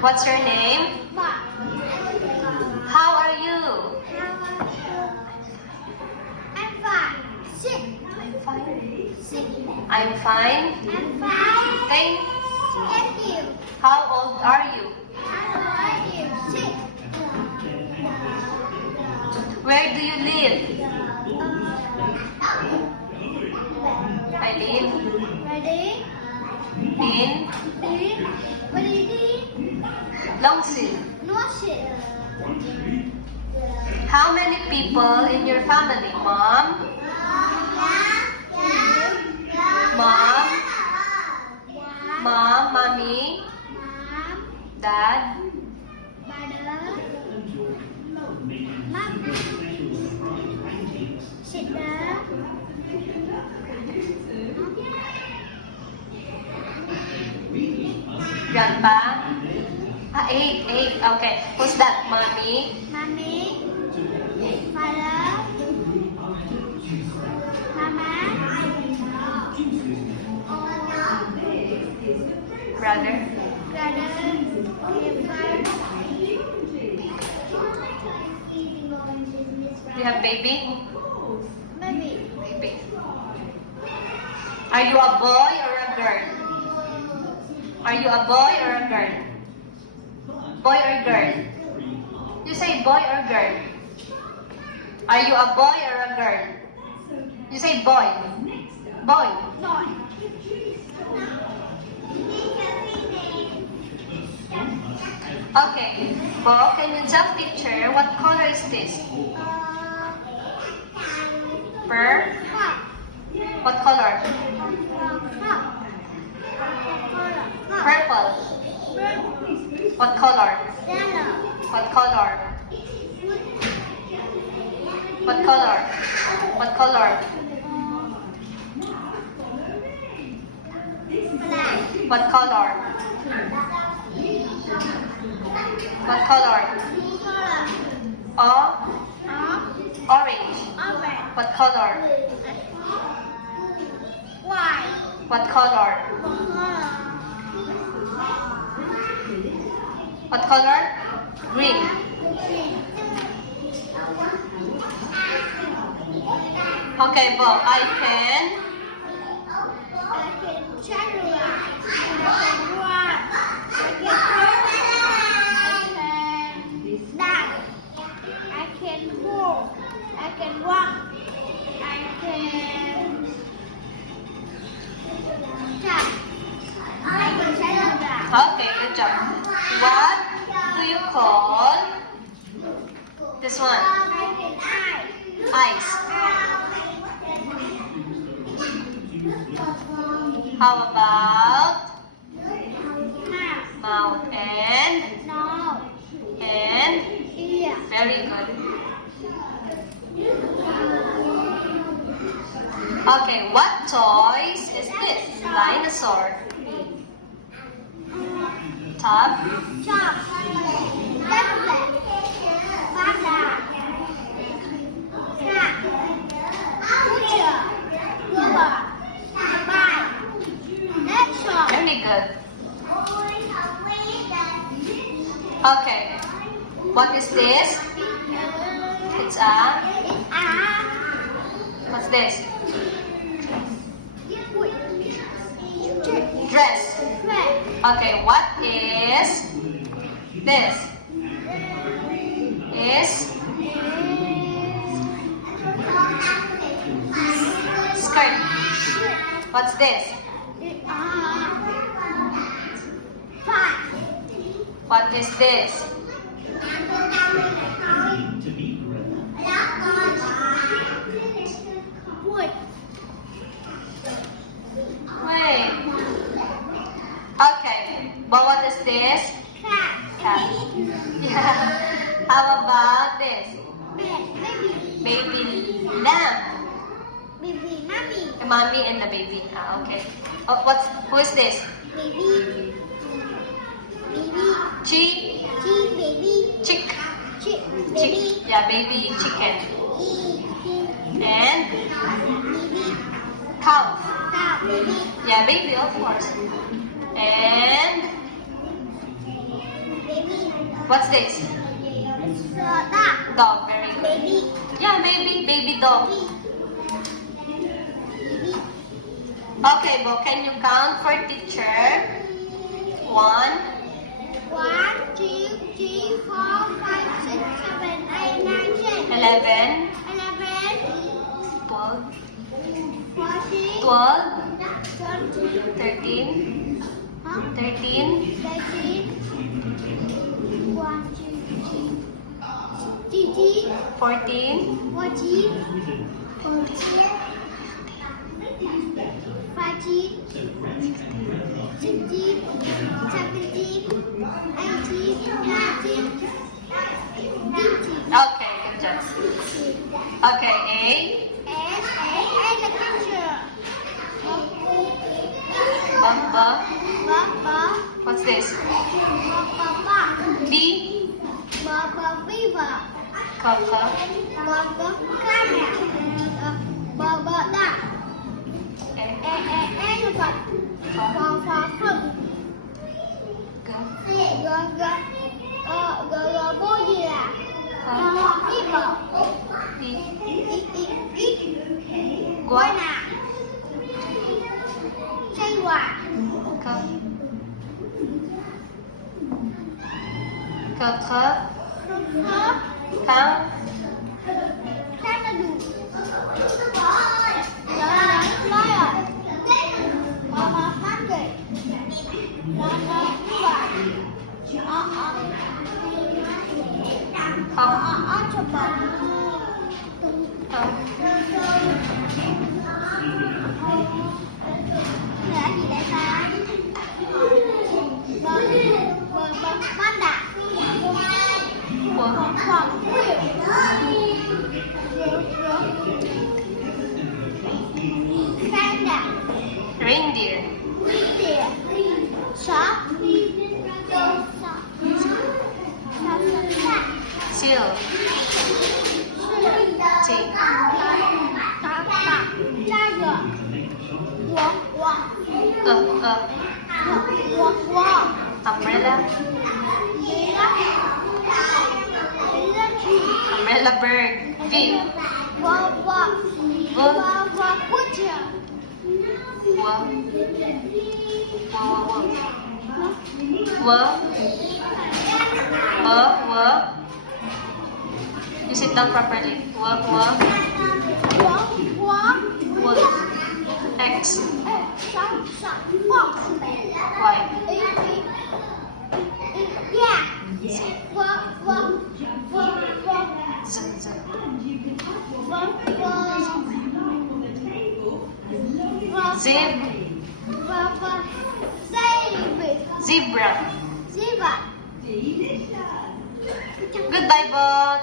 What's your name? How are you? I'm fine. Sit. I'm fine. Sit. I'm fine. I'm fine. Thank you. How old are you? How are you? Sit. Where do you live? I live Ready? in Ready? Longsil. No sit. How many people in your family? Mom? Mom? Mom? Mommy? Mom. Dad? Brother. Mom. Sister. Grandpa? Eight. Okay. Who's that? Mommy? Mommy. Father. Mama. Brother? Brother. You have baby? Baby. Baby. Are you a boy or a girl? Are you a boy or a girl? Boy or girl? You say boy or girl? Are you a boy or a girl? You say boy. Boy. Boy. Okay. Bo, can you draw picture? What color is this? Fur? What color? Purple. What color? What color? What color? What color? What color? What color? Oh, orange. What color? White. What color? What color? Green. Okay, Bob, I can Okay, good job. What do you call this one? Eyes. How about mouth and very good. Okay, what toys is this? Dinosaur. Tub. Very good. Okay. What is this? It's a... What's this? Dress. Okay, what is this? Is skirt. What's this? What is this? Wait. Okay. But what is this? Cat. Yeah. How about this? Baby lamb. The mommy and the baby. Okay. Oh, who is this? Chick. Yeah, baby chicken. And cow. Yeah, baby, of course. And What's this? It's dog. Dog. Very good. Baby. Yeah, baby dog. Baby. Okay, Bo, can you count for teacher? 1, 1, 2, 3, 4, 5, 6, 7, 8, 9, 10. 11, 11, 12, 14, 12, 13, 13, huh? 13, 13, 1, 2, 3, 14, 14, 15, 16, 17, 18, 19, 20. Okay, good job. Okay, And the picture. A, Baba, what's this? Baba, B, Baba, Viva, Kaka, Baba, Kaya, Baba, Da, Elephant, Baba, Frog, Gaga, Bojila, Baba, Viva, Iguana, Jaguar, Kaka, Frog, Count, Kangaroo, Lion, Mama Monkey, Mama Octopus, là gì đây ta? Panda, Hoàng Panda, Reindeer, Deer, Shark, Seal, Tick, Tiger, Umbrella, Umbrella bird, V, You sit down properly. X, Y, Z, Zebra. Zebra. Goodbye, Bo.